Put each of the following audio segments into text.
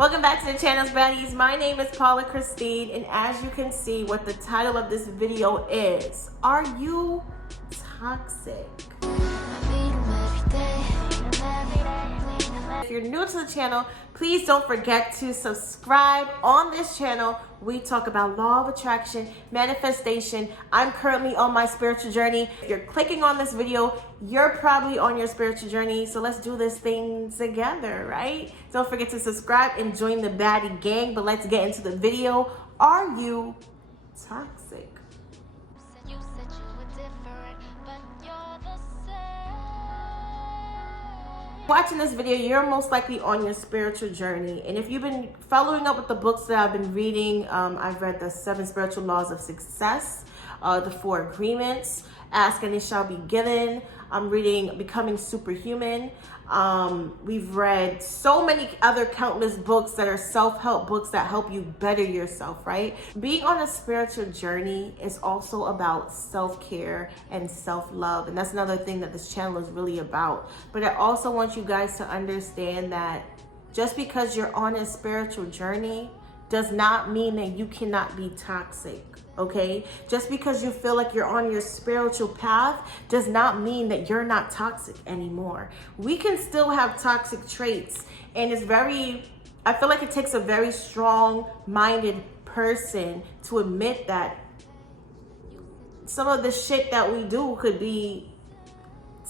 Welcome back to the channel's baddies. My name is Paula Christine, and as you can see what the title of this video is, are you toxic? If you're new to the channel, please don't forget to subscribe. On this channel, we talk about law of attraction, manifestation. I'm currently on my spiritual journey. If you're clicking on this video, you're probably on your spiritual journey. So let's do this thing together, right? Don't forget to subscribe and join the baddie gang. But let's get into the video. Are you toxic? Watching this video, you're most likely on your spiritual journey. And if you've been following up with the books that I've been reading, I've read the 7 Spiritual Laws of Success, the 4 Agreements, Ask and It Shall Be Given. I'm reading Becoming Superhuman. We've read so many other countless books that are self-help books that help you better yourself, right? Being on a spiritual journey is also about self-care and self-love. And that's another thing that this channel is really about. But I also want you guys to understand that just because you're on a spiritual journey does not mean that you cannot be toxic. Okay, just because you feel like you're on your spiritual path does not mean that you're not toxic anymore. We can still have toxic traits, and I feel like it takes a very strong-minded person to admit that some of the shit that we do could be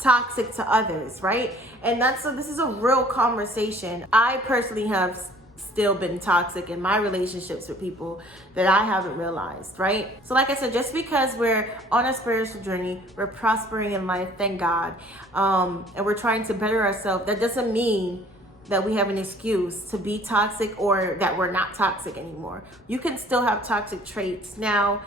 toxic to others, right? And this is a real conversation. I personally have still been toxic in my relationships with people that I haven't realized, right? So like I said, just because we're on a spiritual journey, we're prospering in life, thank God, and we're trying to better ourselves, that doesn't mean that we have an excuse to be toxic or that we're not toxic anymore. You can still have toxic traits. Now,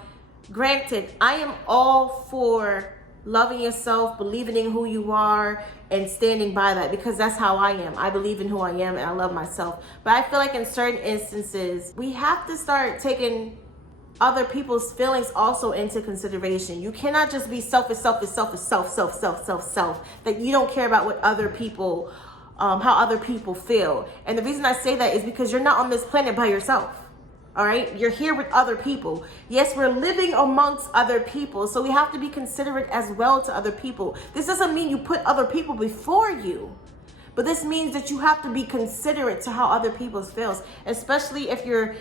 granted, I am all for loving yourself, believing in who you are, and standing by that, because that's how I am. I believe in who I am and I love myself. But I feel like in certain instances, we have to start taking other people's feelings also into consideration. You cannot just be selfish, that you don't care about what other people, how other people feel. And the reason I say that is because you're not on this planet by yourself. All right, you're here with other people. Yes, we're living amongst other people, so we have to be considerate as well to other people. This doesn't mean you put other people before you, but this means that you have to be considerate to how other people feels, especially if they're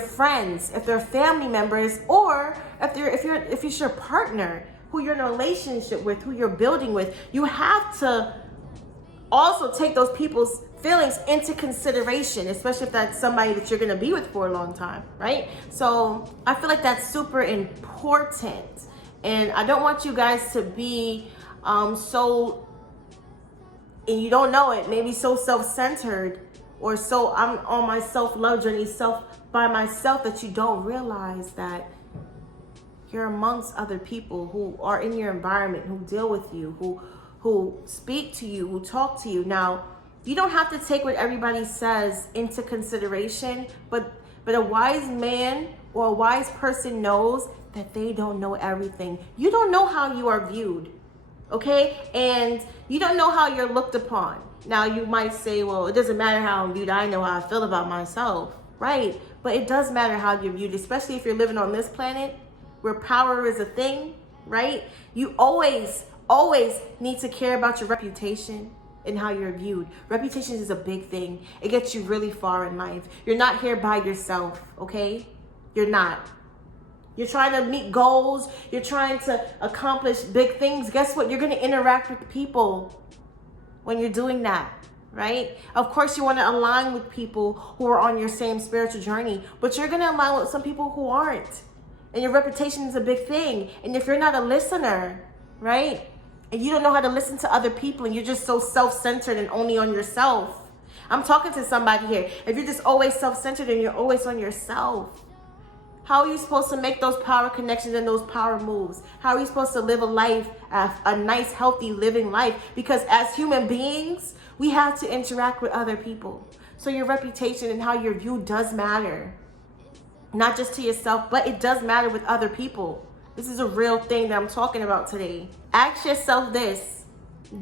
friends, if they're family members, or if it's your partner who you're in a relationship with, who you're building with. You have to also take those people's feelings into consideration, especially if that's somebody that you're going to be with for a long time, right? So I feel like that's super important, and I don't want you guys to be so, and you don't know it, maybe so self-centered, or so I'm on my self-love journey, by myself, that you don't realize that you're amongst other people who are in your environment, who deal with you, who speak to you, who talk to you. Now, you don't have to take what everybody says into consideration, but a wise man or a wise person knows that they don't know everything. You don't know how you are viewed, okay? And you don't know how you're looked upon. Now, you might say, well, it doesn't matter how I'm viewed. I know how I feel about myself, right? But it does matter how you're viewed, especially if you're living on this planet where power is a thing, right? You always need to care about your reputation and how you're viewed. Reputation is a big thing. It gets you really far in life. You're not here by yourself, okay? You're not. You're trying to meet goals. You're trying to accomplish big things. Guess what? You're going to interact with people when you're doing that, right? Of course, you want to align with people who are on your same spiritual journey, but you're going to align with some people who aren't. And your reputation is a big thing. And if you're not a listener, right, and you don't know how to listen to other people, and you're just so self-centered and only on yourself. I'm talking to somebody here. If you're just always self-centered and you're always on yourself, how are you supposed to make those power connections and those power moves? How are you supposed to live a life, a nice, healthy living life? Because as human beings, we have to interact with other people. So your reputation and how you're viewed does matter. Not just to yourself, but it does matter with other people. This is a real thing that I'm talking about today. Ask yourself this: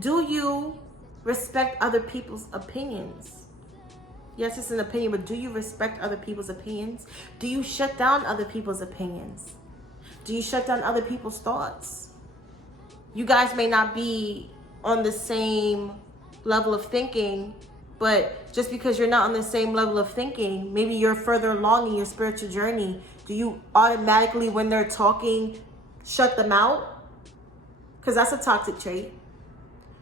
do you respect other people's opinions? Yes, it's an opinion, but do you respect other people's opinions? Do you shut down other people's opinions? Do you shut down other people's thoughts? You guys may not be on the same level of thinking, but just because you're not on the same level of thinking, maybe you're further along in your spiritual journey, do you automatically, when they're talking, shut them out? Because that's a toxic trait.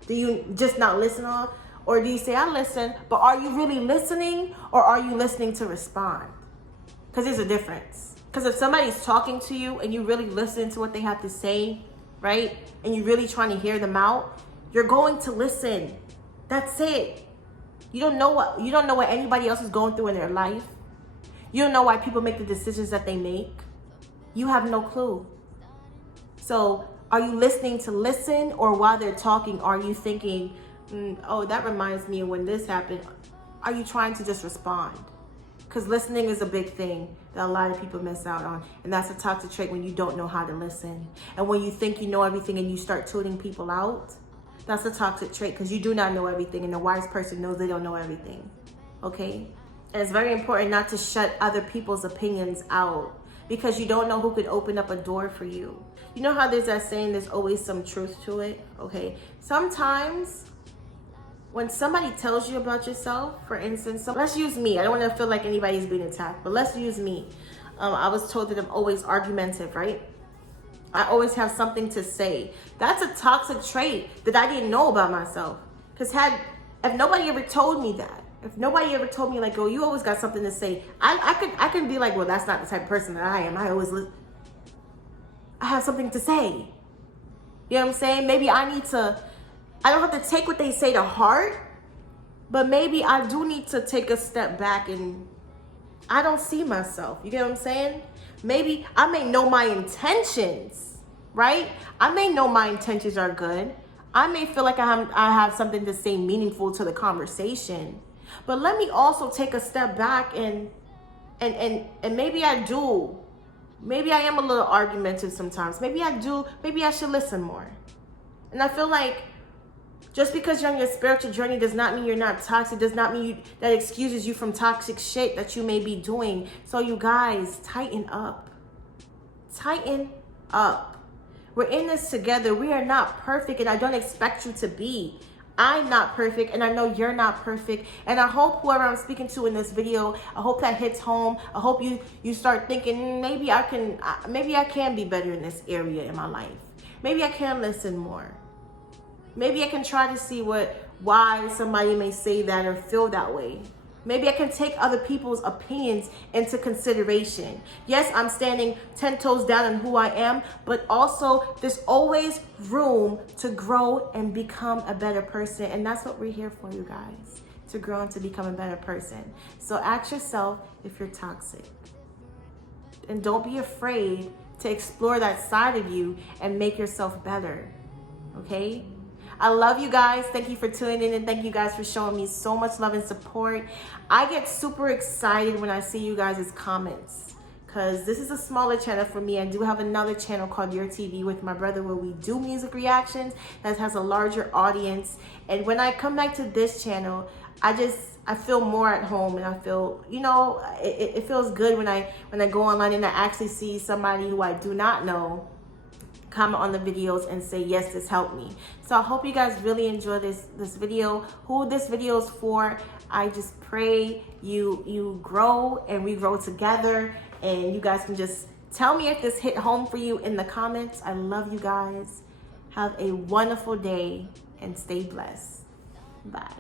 Do you just not listen on? Or do you say, I listen, but are you really listening, or are you listening to respond? Because there's a difference. Because if somebody's talking to you and you really listen to what they have to say, right? And you're really trying to hear them out, you're going to listen. That's it. You don't know what anybody else is going through in their life. You don't know why people make the decisions that they make. You have no clue. So are you listening to listen, or while they're talking, are you thinking, oh, that reminds me of when this happened? Are you trying to just respond? Because listening is a big thing that a lot of people miss out on. And that's a toxic trait, when you don't know how to listen. And when you think you know everything and you start tuning people out, that's a toxic trait, because you do not know everything, and a wise person knows they don't know everything. Okay? And it's very important not to shut other people's opinions out, because you don't know who could open up a door for you. You know how there's that saying, there's always some truth to it? Okay? Sometimes when somebody tells you about yourself, for instance, so let's use me. I don't want to feel like anybody's being attacked, but let's use me. I was told that I'm always argumentative, right? I always have something to say. That's a toxic trait that I didn't know about myself. Because if nobody ever told me that, if nobody ever told me, like, oh, you always got something to say, I can be like, well, that's not the type of person that I am. I have something to say. You know what I'm saying? Maybe I don't have to take what they say to heart, but maybe I do need to take a step back, and I don't see myself. You get what I'm saying? Maybe I may know my intentions, right? I may know my intentions are good. I may feel like I have something to say meaningful to the conversation, but let me also take a step back and maybe I do. Maybe I am a little argumentative sometimes. Maybe I should listen more. And I feel like just because you're on your spiritual journey does not mean you're not toxic, does not mean that excuses you from toxic shit that you may be doing. So you guys, tighten up. Tighten up. We're in this together. We are not perfect, and I don't expect you to be. I'm not perfect, and I know you're not perfect. And I hope whoever I'm speaking to in this video, I hope that hits home. I hope you start thinking, maybe I can be better in this area in my life. Maybe I can listen more. Maybe I can try to see why somebody may say that or feel that way. Maybe I can take other people's opinions into consideration. Yes, I'm standing 10 toes down on who I am, but also there's always room to grow and become a better person. And that's what we're here for, you guys, to grow and to become a better person. So ask yourself if you're toxic. And don't be afraid to explore that side of you and make yourself better. Okay? I love you guys. Thank you for tuning in, and thank you guys for showing me so much love and support. I get super excited when I see you guys' comments, because this is a smaller channel for me. I do have another channel called Your TV with my brother, where we do music reactions that has a larger audience. And when I come back to this channel, I feel more at home, and I feel, it feels good when I go online and I actually see somebody who I do not know comment on the videos and say, yes, this helped me. So I hope you guys really enjoy this video. Who this video is for, I just pray you grow and we grow together, and you guys can just tell me if this hit home for you in the comments. I love you guys. Have a wonderful day and stay blessed. Bye.